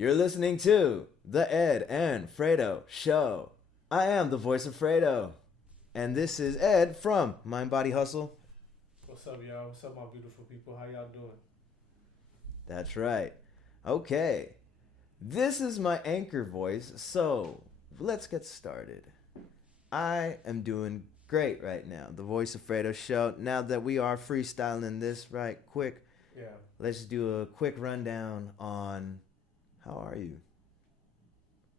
You're listening to the Ed and Fredo Show. I am the voice of Fredo, and this is Ed from Mind Body Hustle. What's up, y'all? What's up, my beautiful people? How y'all doing? That's right. Okay, this is my anchor voice, so let's get started. I am doing great right now. The voice of Fredo Show. Now that we are freestyling this right quick, Yeah. let's do a quick rundown on how are you?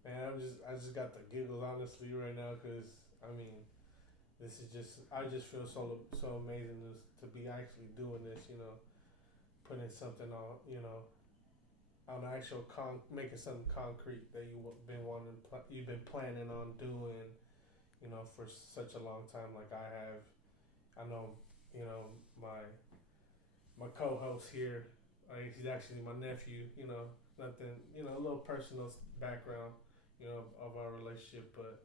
Man, I just got the giggles honestly right now because I mean, I just feel so amazing to be actually doing this. Putting something on, on actual making something concrete that you've been planning on doing, for such a long time. Like I have, I know, my co-host here. He's actually my nephew. Nothing. A little personal background. Of our relationship, but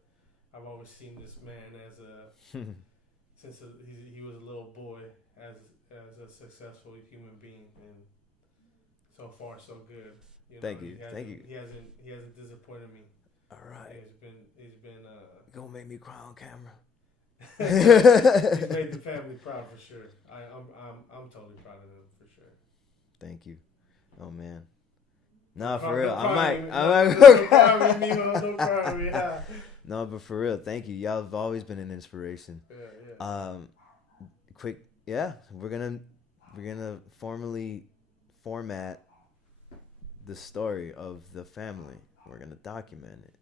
I've always seen this man as he was a little boy as a successful human being, and so far so good. Thank you. Thank you. He hasn't disappointed me. All right. He's been Gonna make me cry on camera. he's made the family proud for sure. I'm totally proud of him for sure. Thank you. Oh man. No, for real. I might go cry. Don't cry with me. No, but for real, thank you. Y'all have always been an inspiration. Yeah. Quick, we're gonna formally format the story of the family. We're gonna document it.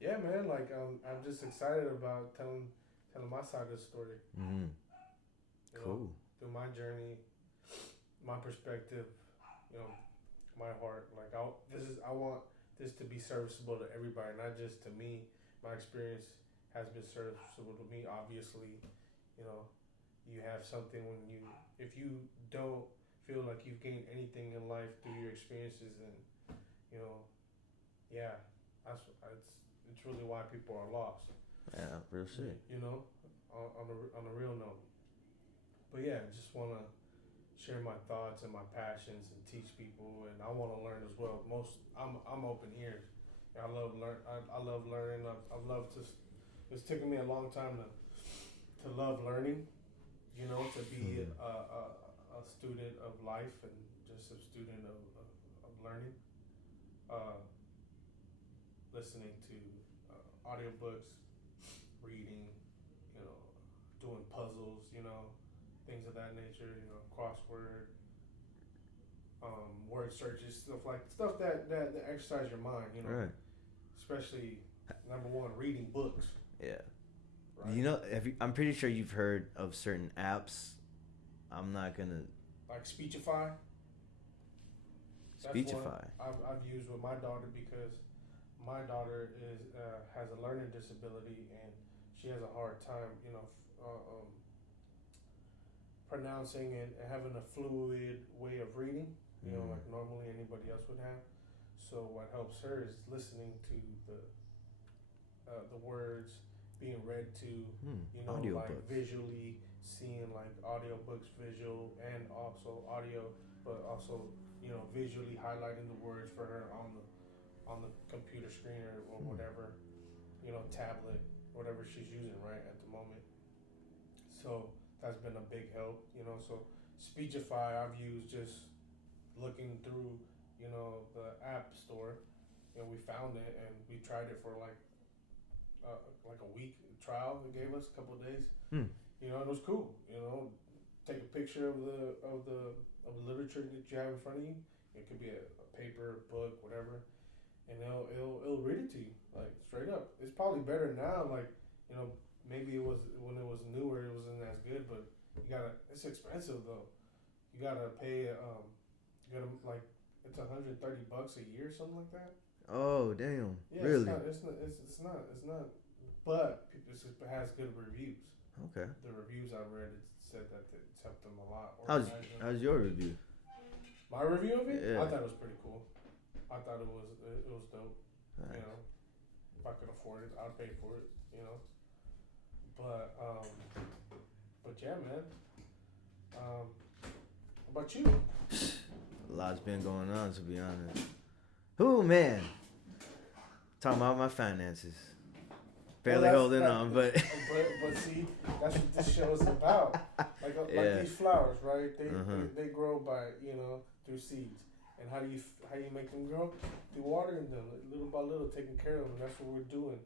Yeah, man. Like I'm just excited about telling my side of the story. Mm-hmm. Cool. Through my journey, my perspective, my heart. Like I want this to be serviceable to everybody, not just to me. My experience has been serviceable to me. Obviously, you have something if you don't feel like you've gained anything in life through your experiences, then it's really why people are lost. Yeah, real shit. On a real note. But yeah, I just wanna share my thoughts and my passions and teach people, and I want to learn as well. I'm open ears. I love learning. It's taken me a long time to love learning. To be a student of life and just a student of learning. Listening to audiobooks, reading, doing puzzles, things of that nature. Crossword. Word searches, stuff that exercise your mind, Right. Especially number one, reading books. Yeah. Right? I'm pretty sure you've heard of certain apps. I'm not gonna Like Speechify. Speechify. I've used with my daughter because my daughter has a learning disability and she has a hard time, pronouncing and having a fluid way of reading, like normally anybody else would have. So what helps her is listening to the words being read to, like visually seeing like audiobooks visual and also audio, but also visually highlighting the words for her on the computer screen or whatever, tablet, whatever she's using right at the moment. So that's been a big help, So Speechify I've used just looking through, the app store, and we found it and we tried it for like a week trial. It gave us a couple of days. It was cool. Take a picture of the literature that you have in front of you. It could be a paper, book, whatever, and it'll read it to you like straight up. It's probably better now. Like maybe it was when it was newer, it wasn't as good, but it's expensive though. You gotta pay it's $130 a year, something like that. Oh damn! Yeah, really? It's not. But it has good reviews. Okay. The reviews I read, it said that it's helped them a lot. How's your review? My review of it? Yeah. I thought it was pretty cool. I thought it was dope. Nice. If I could afford it, I'd pay for it. But yeah, man. How about you? A lot's been going on, to be honest. Who man. Talking about my finances. Barely Well, holding on, but but see, that's what this show is about. Like these flowers, right? They grow by through seeds. And how do you make them grow? Through watering them, little by little, taking care of them. That's what we're doing.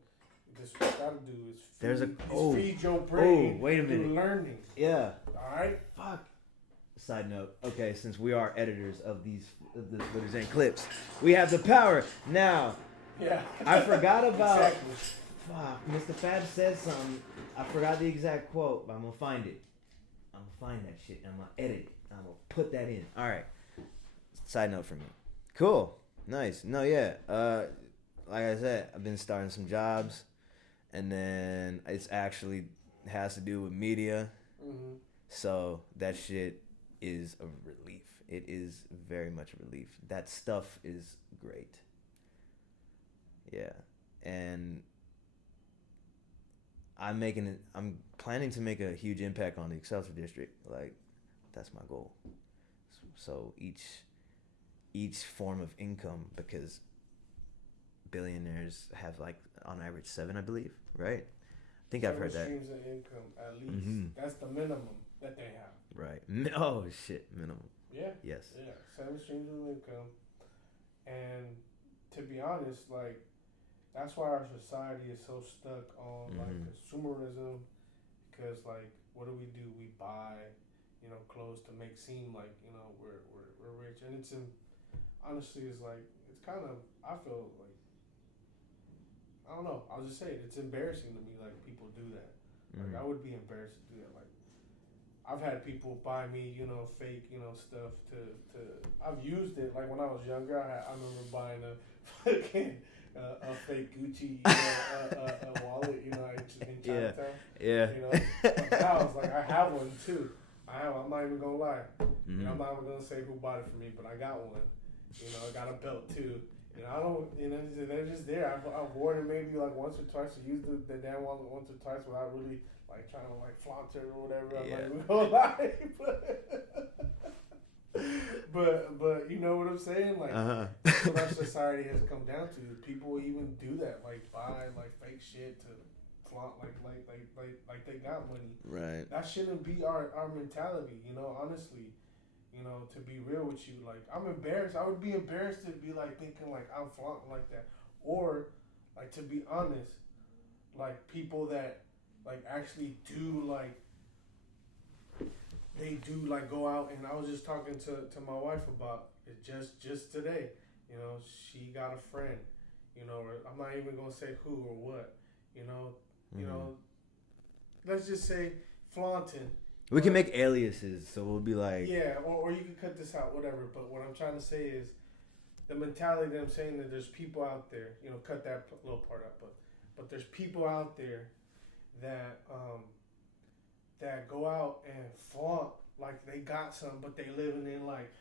Just what we gotta do is feed your brain wait a minute. through learning. Yeah. All right. Fuck. Side note. Okay, since we are editors of these footage and clips, we have the power now. Yeah. I forgot about. Exactly. Fuck. Mr. Fab said something. I forgot the exact quote, but I'm gonna find it. I'm gonna find that shit. And I'm gonna edit it. I'm gonna put that in. All right. Side note for me. Cool. Nice. No, yeah. Like I said, I've been starting some jobs, and then it's actually has to do with media. Mm-hmm. So that shit is a relief. It is very much a relief. That stuff is great. Yeah. And I'm planning to make a huge impact on the Excelsior district. Like, that's my goal. So each form of income, because billionaires have like on average 7, I believe, right? I think I've heard that. 7 streams of income at least. Mm-hmm. That's the minimum that they have. Right. Oh shit, minimum. Yeah. Yes. Yeah. 7 streams of income, and to be honest, like that's why our society is so stuck on like consumerism, because like what do? We buy, clothes to make seem like we're rich, and it's honestly it's like it's kind of I feel like I don't know. I'll just say it. It's embarrassing to me. Like people do that. Like I would be embarrassed to do that. Like I've had people buy me, fake, stuff to. I've used it. Like when I was younger, I remember buying a fucking a fake Gucci, a wallet, in Chinatown. Yeah. But now it's like I have one too. I'm not even gonna lie. I'm not even gonna say who bought it for me, but I got one. I got a belt too. I don't, they're just there. I've worn it maybe like once or twice. I used the damn wallet once or twice without really like trying to like flaunt it or whatever. I'm not even gonna lie. But you know what I'm saying? Like that's what our society has come down to. People even do that, like buy like fake shit to flaunt like they got money. Right. That shouldn't be our mentality. Honestly. To be real with you, like I'm embarrassed. I would be embarrassed to be like thinking like I'm flaunting like that, or like to be honest, like people that like actually do like they do like go out. And I was just talking to my wife about it just today. She got a friend. Or I'm not even gonna say who or what. Let's just say flaunting. We can make aliases, so we'll be like... Yeah, or you can cut this out, whatever. But what I'm trying to say is the mentality that I'm saying that there's people out there, cut that little part out. But there's people out there that that go out and flaunt like they got something, but they living in like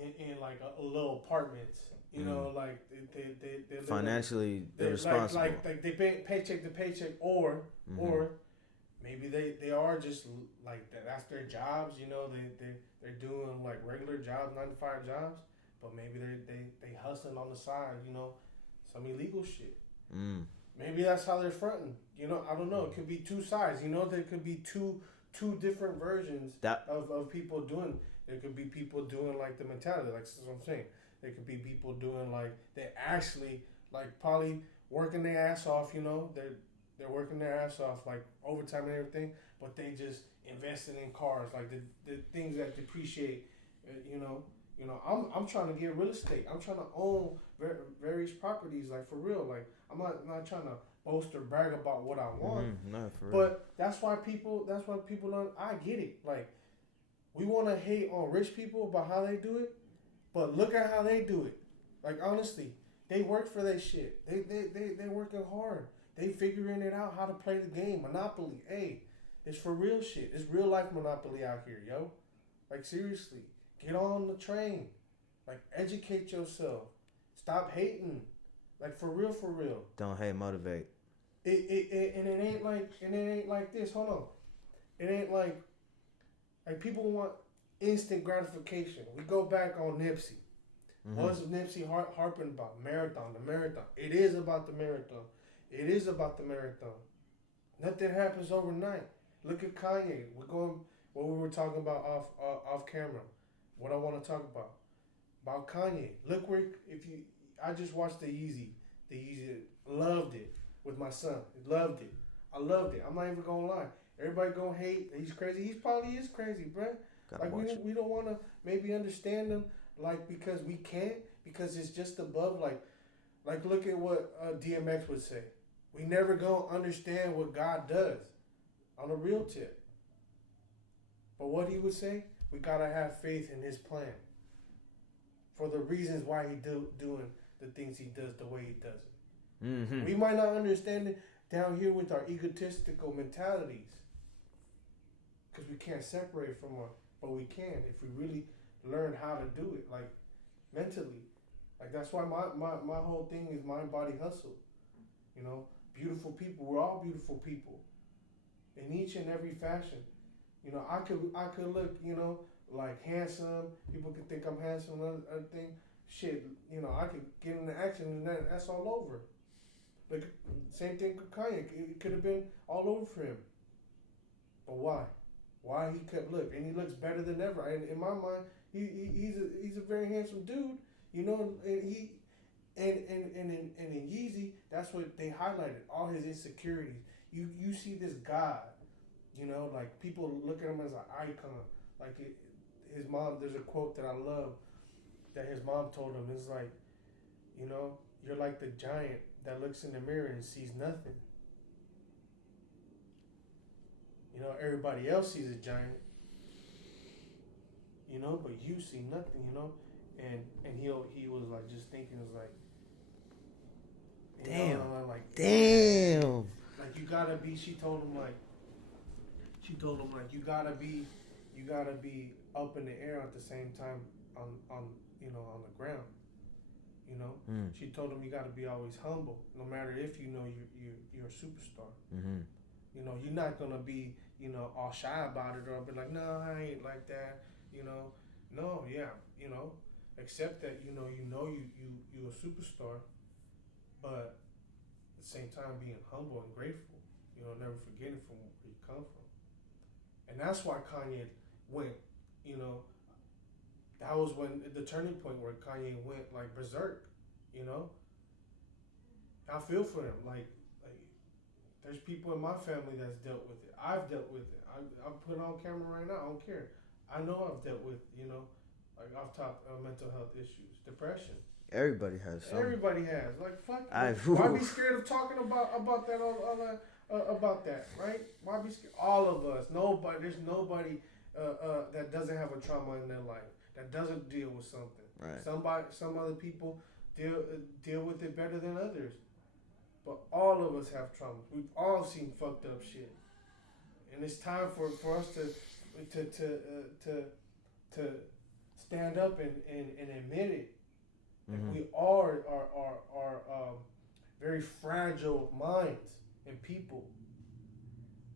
in like a little apartments. Like they financially they're responsible. Like they pay paycheck to paycheck, or maybe they are just like that's their jobs, they're doing like regular jobs, 9-to-5 jobs, but maybe they hustling on the side, some illegal shit. Maybe that's how they're fronting. I don't know. It could be two sides. There could be two different versions of people doing. There could be people doing like the mentality, like that's what I'm saying. There could be people doing like they actually like probably working their ass off. They're working their ass off, like overtime and everything, but they just invested in cars, like the things that depreciate. I'm trying to get real estate. I'm trying to own various properties, like for real. Like I'm not trying to boast or brag about what I want. No, for real. But that's why people don't. I get it. Like we want to hate on rich people about how they do it, but look at how they do it. Like honestly, they work for their shit. They working hard. They figuring it out how to play the game. Monopoly. Hey, it's for real shit. It's real life Monopoly out here, yo. Like seriously, get on the train. Like educate yourself. Stop hating. Like for real, for real. Don't hate, motivate. It ain't like this. Hold on. It ain't like people want instant gratification. We go back on Nipsey. What's Nipsey harping about? Marathon, the marathon. It is about the marathon. It is about the marathon. Nothing happens overnight. Look at Kanye. We're going what we were talking about off camera. What I want to talk about Kanye. Look where I just watched the Yeezy. Loved it with my son. Loved it. I loved it. I'm not even gonna lie. Everybody gonna hate. He's crazy. He probably is crazy, bro. Like we don't want to maybe understand him like because we can't because it's just above like look at what DMX would say. We never gonna understand what God does on a real tip. But what he would say, we gotta have faith in his plan for the reasons why he doing the things he does the way he does it. Mm-hmm. We might not understand it down here with our egotistical mentalities because we can't separate from our, but we can if we really learn how to do it, like mentally. Like that's why my whole thing is mind, body, hustle. You know, beautiful people. We're all beautiful people in each and every fashion. You know, I could look, you know, like handsome. People could think I'm handsome and other thing. Shit, you know, I could get into action and that's all over. Like, same thing with Kanye. It could have been all over for him. But why? Why he kept look, and he looks better than ever. And in my mind, he's a very handsome dude, you know. And he in Yeezy, that's what they highlighted. All his insecurities. You see this God, you know, like people look at him as an icon. Like his mom. There's a quote that I love that his mom told him. It's like, you know, you're like the giant that looks in the mirror and sees nothing. You know, everybody else sees a giant. You know, but you see nothing. You know, and he was like just thinking, it was like, damn, like damn. Like you gotta be. She told him like you gotta be up in the air at the same time on you know on the ground. You know, she told him you got to be always humble, no matter if you know you're a superstar. Mm-hmm. You know, you're not gonna be all shy about it or be like, no, I ain't like that. You know, no, yeah, you know, accept that you a superstar, but at the same time being humble and grateful. You know, never forgetting from where you come from, and that's why Kanye went. You know. That was when the turning point where Kanye went like berserk, you know. I feel for him. Like there's people in my family that's dealt with it. I've dealt with it. I'm put on camera right now. I don't care. I know I've dealt with, you know, like off top mental health issues, depression. Everybody has some. Everybody has. Like fuck. Why be scared of talking about that about that, right? Why be scared? All of us. Nobody. There's nobody that doesn't have a trauma in their life. That doesn't deal with something. Right. Some other people deal with it better than others. But all of us have traumas. We've all seen fucked up shit, and it's time for us to stand up and admit it. Mm-hmm. We are very fragile minds and people,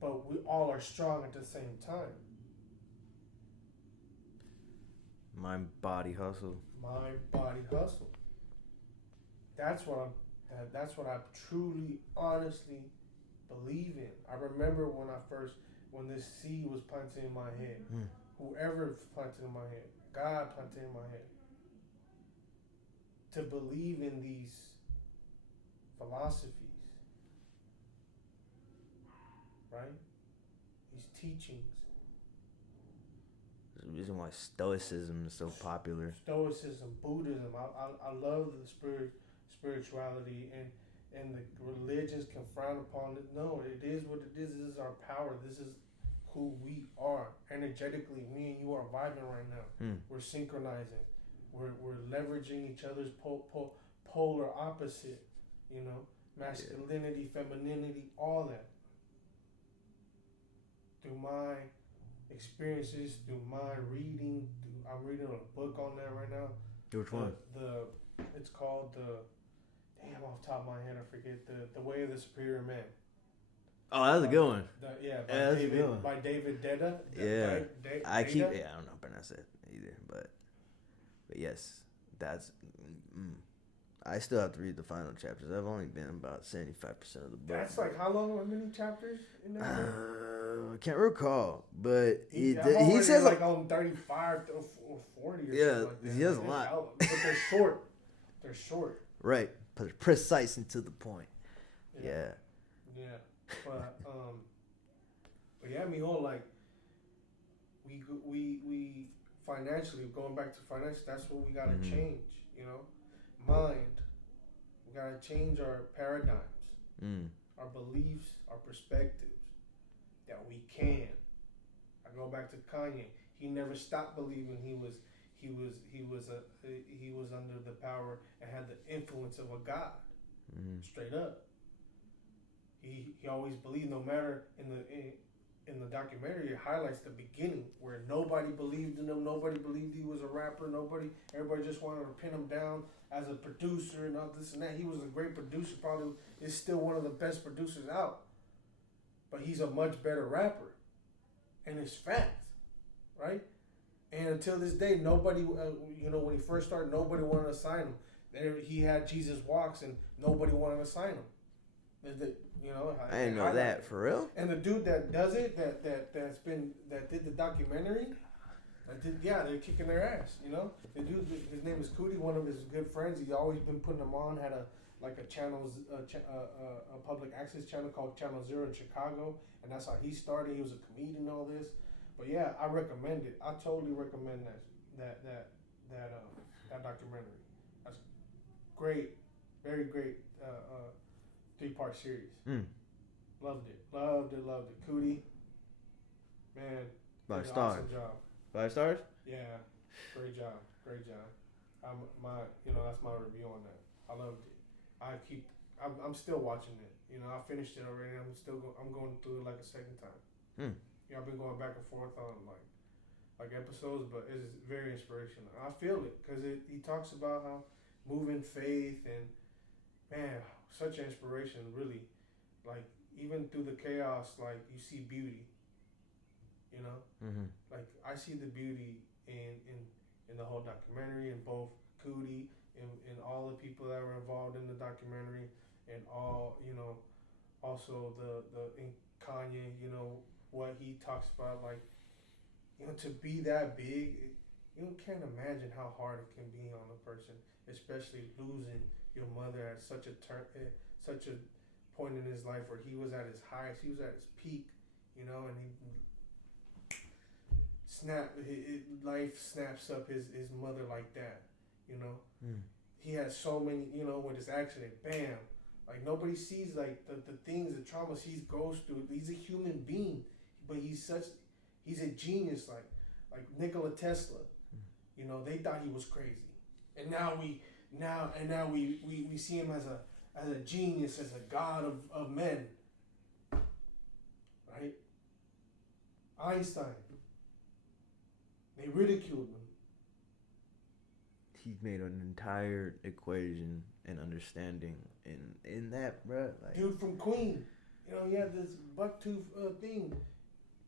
but we all are strong at the same time. Mind, body, hustle. Mind, body, hustle. That's what I truly, honestly believe in. I remember when this seed was planted in my head. Whoever planted in my head, God planted in my head. To believe in these philosophies, right? These teachings. There's a reason why Stoicism is so popular. Stoicism, Buddhism. I love the spirituality and the religions can frown upon it. No, it is what it is. This is our power. This is who we are. Energetically, me and you are vibing right now. We're synchronizing. We're leveraging each other's polar opposite. You know, masculinity, femininity, all that. Through my experiences, through my reading, I'm reading a book on that right now. Which one? It's called damn, off the top of my head, I forget the Way of the Superior Man. Oh, that's a good one. By David Deda. Yeah, I don't know how to pronounce it either, but yes, That's. Mm, I still have to read the final chapters. I've only been about 75% of the book. That's like how long? How many chapters in that book? I can't recall, but He he says like on 35 or 40 or something like that. He has like, a lot. But they're short. They're short. Right, precise and to the point. Yeah. But yeah, mijo, like we financially, going back to finance, that's what we gotta change. You know, mind. We gotta change our paradigms, our beliefs, our perspectives. That we can. I go back to Kanye. He never stopped believing he was under the power and had the influence of a god. Straight up. He always believed, no matter in the documentary, it highlights the beginning where nobody believed in him, nobody believed he was a rapper, everybody just wanted to pin him down as a producer and all this and that. He was a great producer, probably is still one of the best producers out. But he's a much better rapper. And it's facts, right? And until this day, nobody, when he first started, nobody wanted to sign him. Then he had Jesus Walks, and nobody wanted to sign him. I didn't know that, for real. And the dude that does it, that did the documentary, they're kicking their ass. You know, the dude, his name is Cootie, one of his good friends. He's always been putting them on. Had a public access channel called Channel Zero in Chicago, and that's how he started. He was a comedian and all this. But yeah, I recommend it. I totally recommend that documentary. That's great, very great 3-part series. Loved it. Cootie, man, 5 stars. Awesome job. 5 stars? Yeah, great job. That's my review on that. I loved it. I'm still watching it. I finished it already. I'm going through it like a second time. I've been going back and forth on like episodes, but it's very inspirational. I feel it because he talks about how moving faith and man, such inspiration. Really, like even through the chaos, like you see beauty. Like I see the beauty in the whole documentary, in both Cootie and all the people that were involved in the documentary, and all also the in Kanye, what he talks about, like to be that big, you can't imagine how hard it can be on a person, especially losing your mother at such a point in his life where he was at his highest, he was at his peak, and life snaps up his mother like that, He has so many, with his accident, bam, like nobody sees like the things, the traumas he goes through. He's a human being, but he's a genius, like Nikola Tesla. They thought he was crazy, and now we see him as a genius, as a god of men, right? Einstein. They ridiculed him. He made an entire equation and understanding in that, bro. Like, dude from Queen, he had this bucktooth thing.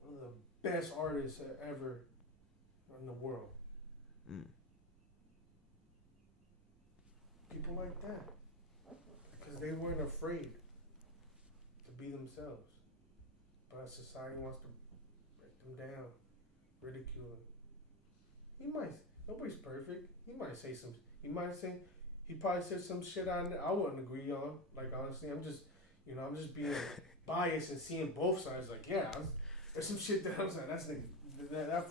One of the best artists ever in the world. People like that, because they weren't afraid to be themselves. But society wants to break them down, ridicule them. Nobody's perfect. He probably said some shit I wouldn't agree on. Like, honestly, I'm just being biased and seeing both sides. Like, yeah, there's some shit that I'm saying, that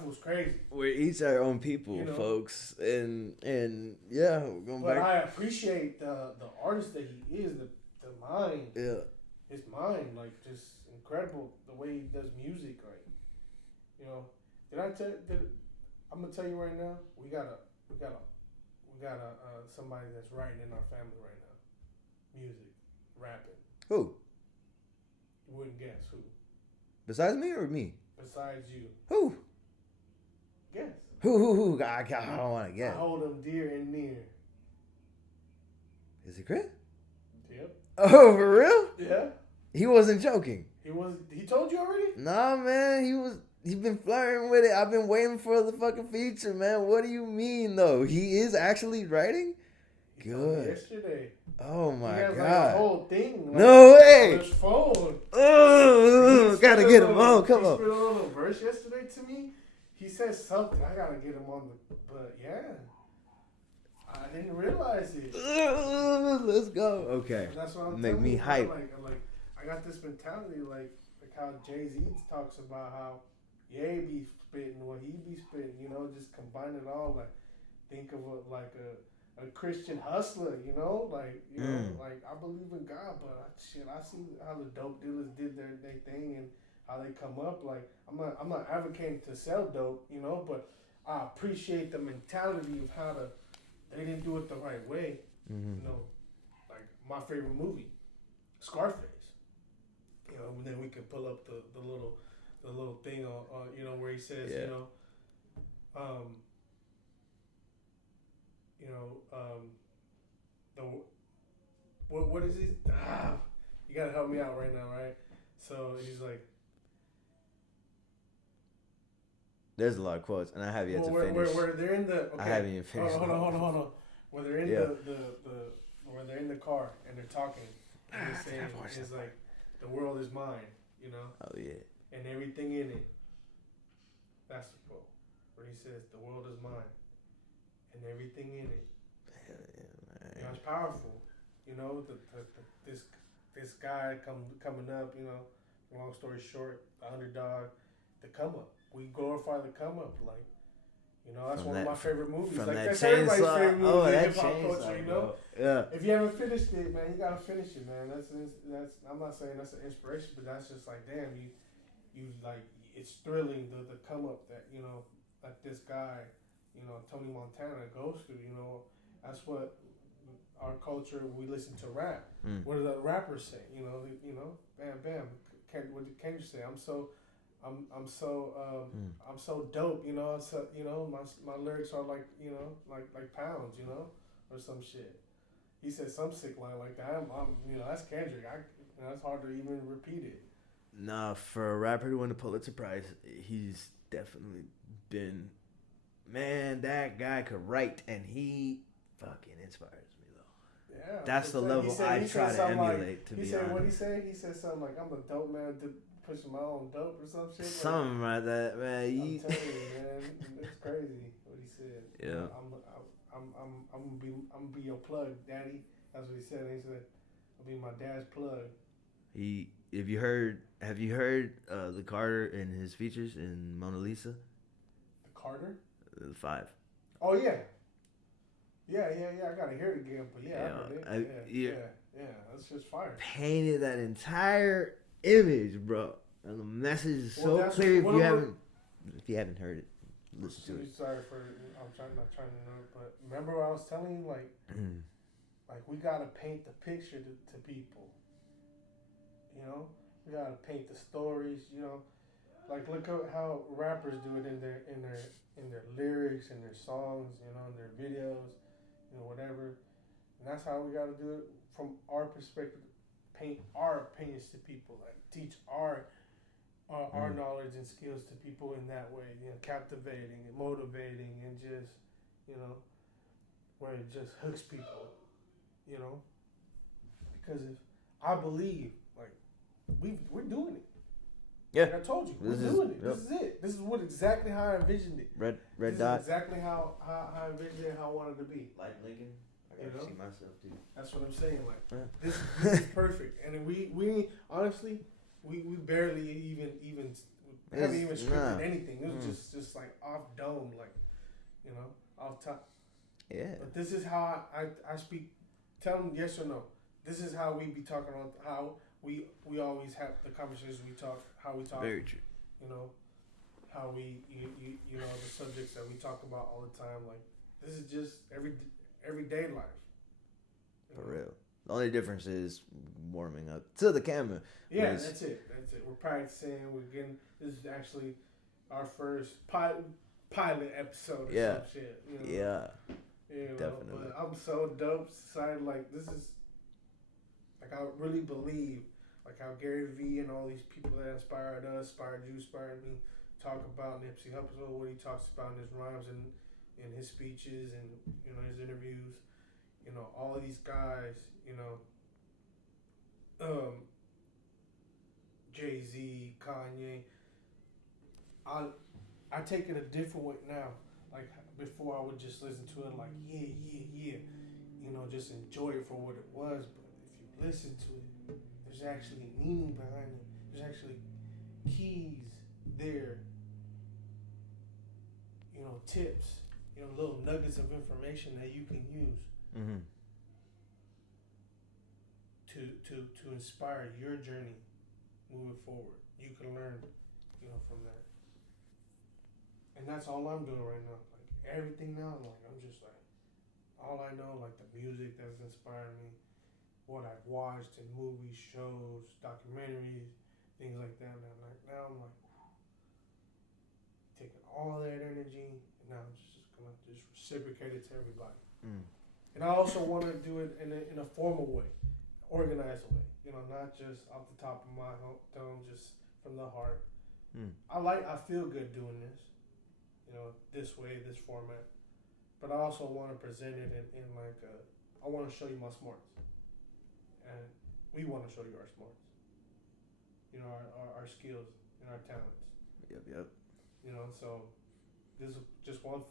fool's crazy. We're each our own people, folks. And yeah, going back. But I appreciate the artist that he is, the mind. Yeah. His mind, like, just incredible the way he does music. Like, I'm gonna tell you right now, we got somebody that's writing in our family right now. Music, rapping. Who? You wouldn't guess who. Besides me or me? Besides you. Who? Guess. Who? I don't want to guess. I hold him dear and near. Is it Chris? Yep. Oh, for real? Yeah. He wasn't joking. He told you already? Nah, man. He's been flirting with it. I've been waiting for the fucking feature, man. What do you mean, though? He is actually writing? He told me Good. yesterday. Oh He my has like a god. whole thing. Like, No way. on his phone. Oh, He gotta spit get a him little- on. Come he on. spit a little verse yesterday to me. He said something. I gotta get him on the. But yeah, I didn't realize it. Let's go. Okay. That's what I'm Make telling me you, bro. hype. Like, I got this mentality, like how Jay-Z talks about how Ye be spitting, what he be spitting. You know, just combine it all. Like, think of a Christian hustler. You know, like I believe in God, but I see how the dope dealers did their thing and how they come up. Like, I'm not advocating to sell dope, you know, but I appreciate the mentality of how they didn't do it the right way. Mm-hmm. You know, like my favorite movie, Scarface. You know, and then we can pull up the little thing on you know, where he says, Yeah. the what is he? You gotta help me out right now, right? So he's like, There's a lot of quotes, and I have yet to finish. where they're in the. Okay. I haven't even finished. Hold on. Where they're in Yeah. where they're in the car and they're talking, and they're saying, it's like, the world is mine, you know, Oh yeah. and everything in it. That's the quote where he says, "The world is mine, and everything in it." Hell yeah, You know, man. it's powerful. You know, this guy coming up. You know, long story short, the underdog, the come up. We glorify the come up, like, you know, that's From one that- of my favorite movies. From Like, that that's everybody's chainsaw. favorite movie Oh, in that hip hop culture, chainsaw, you know. bro. Yeah. If you haven't finished it, man, you gotta finish it, man. That's I'm not saying that's an inspiration, but that's just like, damn, you like, it's thrilling the come up that, you know, that this guy, you know, Tony Montana goes through. You know, that's what our culture. We listen to rap. What do the rappers say? You know, bam, bam. What did Kendrick say? I'm so dope. You know, my lyrics are like, you know, like pounds. You know, or some shit. He said some sick line like that. You know, that's Kendrick. That's hard to even repeat it. Nah, for a rapper to win the Pulitzer Prize, he's definitely been. Man, that guy could write, and he fucking inspires me though. Yeah, That's the level I try to emulate. To be honest, what he say? He said something like, "I'm a dope man pushing my own dope" or some shit. Something like that, man. I'm telling you, man, it's crazy what he said. Yeah. I'm gonna be your plug, daddy. That's what he said. He said, "I'll be my dad's plug." Have you heard the Carter and his features in Mona Lisa? The Carter? The 5. Oh yeah. Yeah. I gotta hear it again, but yeah, I heard it. Yeah. That's just fire. Painted that entire image, bro, and the message is so clear. If you haven't heard it, listen to it. Sorry for not trying to know, but remember what I was telling you, like, like we gotta paint the picture to people. You know, we gotta paint the stories. You know, like look at how rappers do it in their lyrics, in their songs. You know, in their videos. You know, whatever. And that's how we gotta do it from our perspective. Paint our opinions to people. Like teach our knowledge and skills to people in that way. You know, captivating and motivating and just, you know, where it just hooks people. You know, because if I believe, like, we're doing it. Yeah, like I told you, we're doing it. Yep. This is it. This is exactly how I envisioned it. Red this dot. is exactly how I envisioned it. How I wanted it to be. Like Lincoln. I gotta see myself too. That's what I'm saying. Like this is perfect. And we honestly we barely even haven't even scripted anything. It was just like off dome, like, you know, off top. Yeah. But this is how I speak. Tell them yes or no. This is how we be talking on how we always have the conversations we talk. How we talk. Very true. You know, how we you know, the subjects that we talk about all the time. Like, this is just everyday life. For real. The only difference is warming up to the camera. Yeah, that's it. We're practicing. This is actually our first pilot episode or some shit. You know? Yeah. You know, definitely. But I'm so dope, excited. Like, this is, like, I really believe, like, how Gary Vee and all these people that inspired us, inspired you, inspired me, talk about Nipsey Hussle, what he talks about in his rhymes and in his speeches and his interviews. All of these guys. Jay-Z, Kanye. I take it a different way now. Like before, I would just listen to it like yeah. Just enjoy it for what it was. But if you listen to it, there's actually meaning behind it. There's actually keys there. Tips. Little nuggets of information that you can use Mm-hmm. to inspire your journey moving forward. You can learn, from that. And that's all I'm doing right now. Like everything now, I'm just like, all I know, like the music that's inspired me, what I've watched in movies, shows, documentaries, things like that. And now I'm like, taking all that energy, and now I'm just gonna just reciprocate it to everybody. Mm. And I also want to do it in a formal way, organized way. Not just off the top of my dome, just from the heart. Mm. I feel good doing this, this way, this format. But I also want to present it in like I want to show you my smarts, and we want to show you our smarts. Our skills and our talents. Yep. So this is just one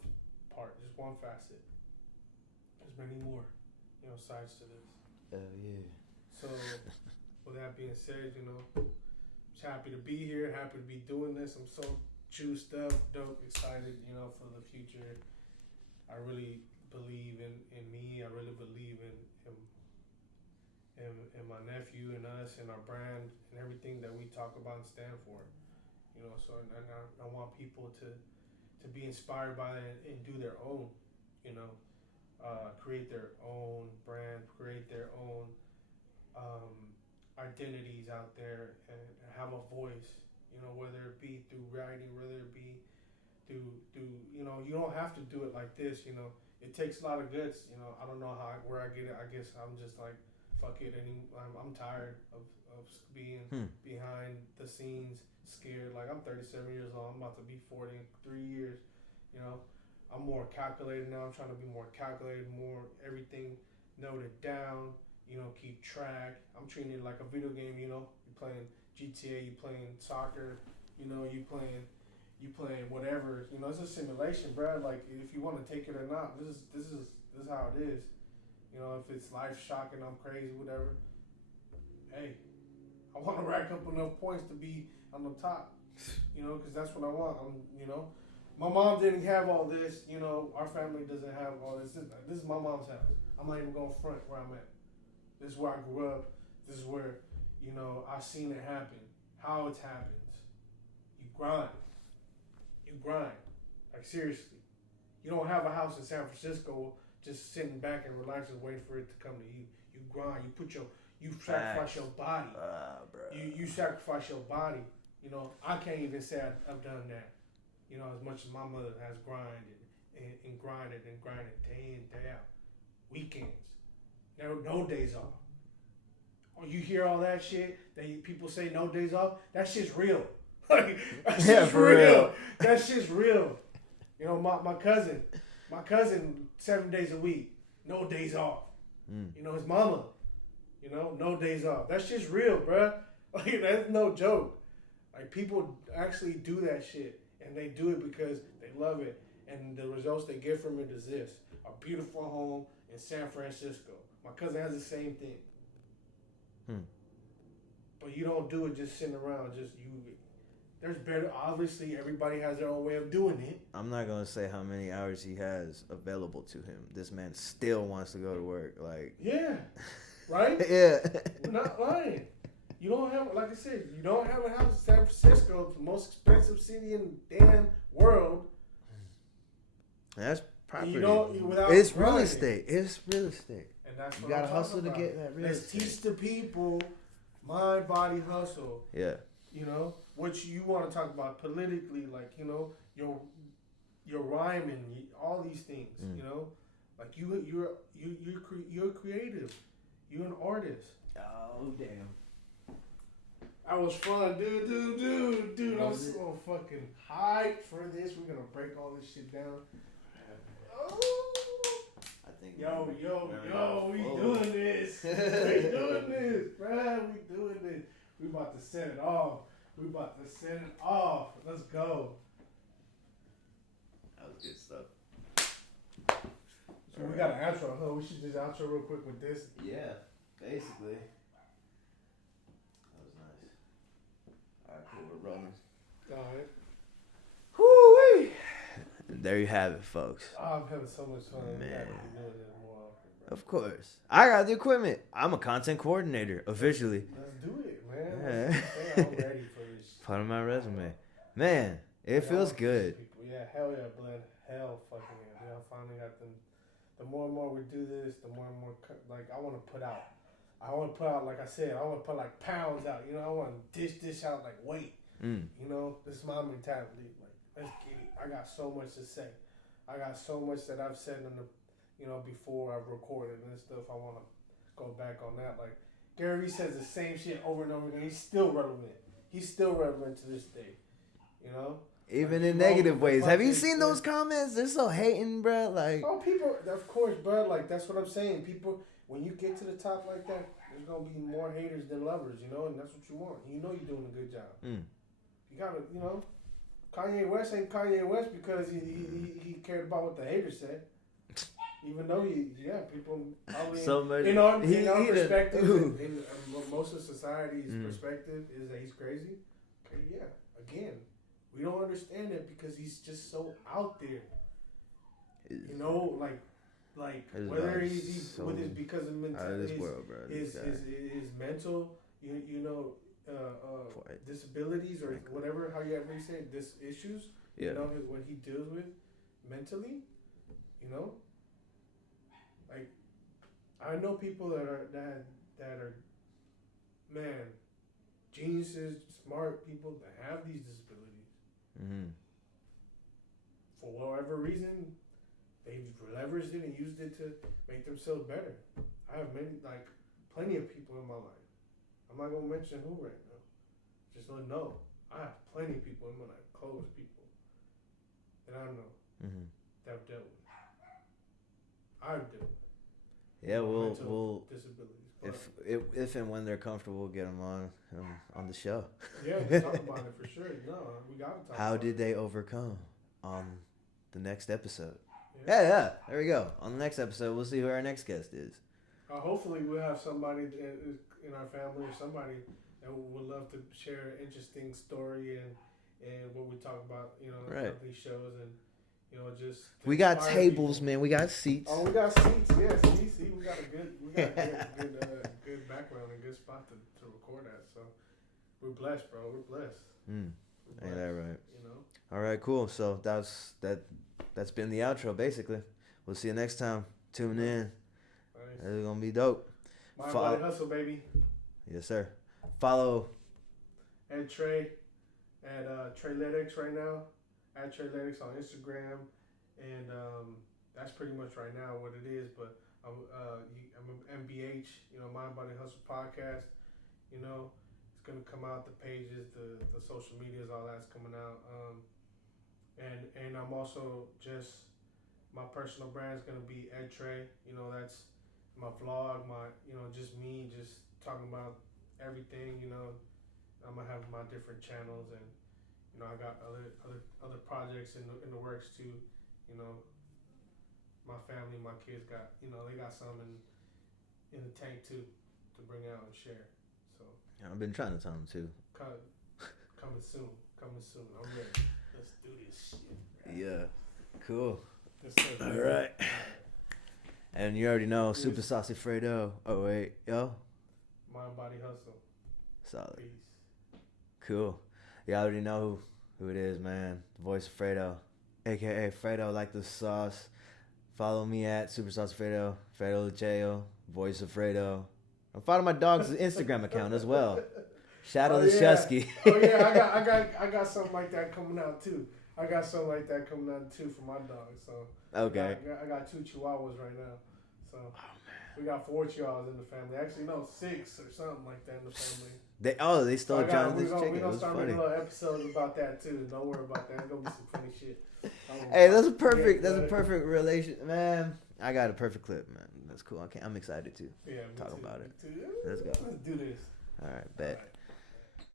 part, just one facet. There's many more, sides to this. Yeah. So, with that being said, just happy to be here, happy to be doing this. I'm so juiced up, dope, excited, for the future. I really believe in me. I really believe in my nephew and us and our brand and everything that we talk about and stand for. So I want people to be inspired by it and do their own, create their own brand, create their own identities out there and have a voice, whether it be through writing, whether it be through you don't have to do it like this, it takes a lot of guts, I don't know where I get it. I guess I'm just like, fuck it, I'm tired of being behind the scenes, scared. Like I'm 37 years old, I'm about to be 40 in 3 years, I'm more calculated now. I'm trying to be more calculated, more everything noted down, keep track. I'm treating it like a video game, you're playing GTA, you playing soccer, you playing whatever, it's a simulation, bro. Like if you want to take it or not, this is how it is. If it's life shocking, I'm crazy, whatever. Hey, I want to rack up enough points to be on the top, because that's what I want. My mom didn't have all this, our family doesn't have all this. This is my mom's house. I'm not even going to front where I'm at. This is where I grew up. This is where, I've seen it happen, how it happens. You grind. Like seriously. You don't have a house in San Francisco just sitting back and relaxing, waiting for it to come to you. You grind. You sacrifice your body. You sacrifice your body. I can't even say I've done that. As much as my mother has grinded and grinded day in, day out. Weekends. No days off. Oh, you hear all that shit that people say no days off? That shit's real. That shit's real. That shit's real. My cousin 7 days a week, no days off. His mama, no days off. That shit's real, bruh. Like that's no joke. Like people actually do that shit, and they do it because they love it, and the results they get from it is this: a beautiful home in San Francisco. My cousin has the same thing. But you don't do it just sitting around. There's better. Obviously, everybody has their own way of doing it. I'm not gonna say how many hours he has available to him. This man still wants to go to work. Like yeah, right? Yeah. We're not lying. You don't have, like I said, you don't have a house in San Francisco, the most expensive city in the damn world. That's property. It's real estate. It's real estate. And that's what you gotta I'm hustle about. to get that real Let's estate. teach the people mind, body, hustle. Yeah. Which you want to talk about politically, like your rhyming, all these things. Like you're creative. You're an artist. Oh damn. That was fun, dude. I'm so fucking hyped for this. We're gonna break all this shit down. Oh. I think. Yo, we doing this. We doing this, man. We doing this. We about to set it off. Let's go. That was good stuff. So we got an outro, huh? We should just outro real quick with this. Yeah, basically. That was nice. Alright, cool. We're rolling. Alright. Whoo-wee! There you have it, folks. Oh, I'm having so much fun. Man. We gotta be doing this more often, bro. Of course. I got the equipment. I'm a content coordinator, officially. Let's do it, man. Yeah. I'm ready for this. Part of my resume. Man, it feels good. Yeah, hell yeah, Blend. Hell fucking yeah. I finally got them. The more and more we do this, the more and more, like, I want to put out, like I said, I want to put, like, pounds out. You know, I want to dish out, like, weight. You know, this is my mentality. Like, let's get it. I got so much to say. I got so much that I've said in the, you know, before I've recorded and stuff. I want to go back on that. Like, Gary Vee says the same shit over and over again. He's still relevant. He's still relevant to this day. You know? Even like, in negative ways. Have you seen those comments? They're so hating, bro. Like, oh, people, of course, bro. Like, that's what I'm saying. People, when you get to the top like that, there's going to be more haters than lovers, you know? And that's what you want. You know you're doing a good job. You got to, you know? Kanye West ain't Kanye West because he cared about what the haters said. Even though people probably so much, in our perspective, in most of society's perspective is that he's crazy. Okay, yeah. Again, we don't understand it because he's just so out there. You know, like whether he's so with his because of his mental, you know, disabilities or whatever, how you ever say it, issues. Yeah. You know what he deals with mentally. You know. Like, I know people that are, man, geniuses, smart people that have these disabilities. For whatever reason, they've leveraged it and used it to make themselves better. I have plenty of people in my life. I'm not gonna mention who right now. Just let know. I have plenty of people in my life, close people that I know that I've dealt with. I've dealt with. Yeah, we'll disabilities. If and when they're comfortable, we'll get them on the show. Yeah, we'll talk about it for sure. No, we gotta talk. How about did it. they overcome on the next episode? Yeah. There we go. On the next episode, we'll see who our next guest is. Hopefully, we'll have somebody in our family or somebody that would love to share an interesting story and what we talk about. You know, right. These shows and. You know, just we got tables, people. Man. We got seats. Oh, we got seats. Yes, see, we got a good background and good spot to record at. So we're blessed, bro. We're blessed. Ain't that right? You know. All right, cool. So that's been the outro, basically. We'll see you next time. Tune in. Nice. It's gonna be dope. My body hustle, baby. Yes, sir. Follow. And Trey at Treylytics right now. At Treylytics on Instagram, and that's pretty much right now what it is. But I'm an MBH, you know, Mind Body Hustle podcast. You know, it's gonna come out. The pages, the social medias, all that's coming out. And I'm also just my personal brand is gonna be Ed Trey. You know, that's my vlog, just me, just talking about everything. You know, I'm gonna have my different channels and. You know, I got other projects in the works too. You know, my family, my kids got, you know, they got some in the tank too to bring out and share. So I've been trying to tell them too. Coming soon. I'm ready. Let's do this shit. Yeah, cool. All right. And you already know, Super Saucy Fredo. Oh wait, yo. Mind Body Hustle. Solid. Peace. Cool. You already know who it is, man. The voice of Fredo, a.k.a. Fredo like the sauce. Follow me at Super Sauce Fredo, Fredo Lucheo, voice of Fredo. I'm following my dog's Instagram account as well. Shadow the Shusky. Oh yeah, I got something like that coming out too. For my dog. So okay. I got 2 Chihuahuas right now. So We got 4 chihuahuas in the family. Actually, no, 6 or something like that in the family. They stole Jonathan's chicken. We're It gonna was start funny. making little episodes about that too. Don't worry about that. It's gonna be some funny shit. Hey, that's a perfect relation, man. I got a perfect clip, man. That's cool. I'm excited to Yeah, talk about it. Me too. Let's go. Let's do this. All right, bet. All right.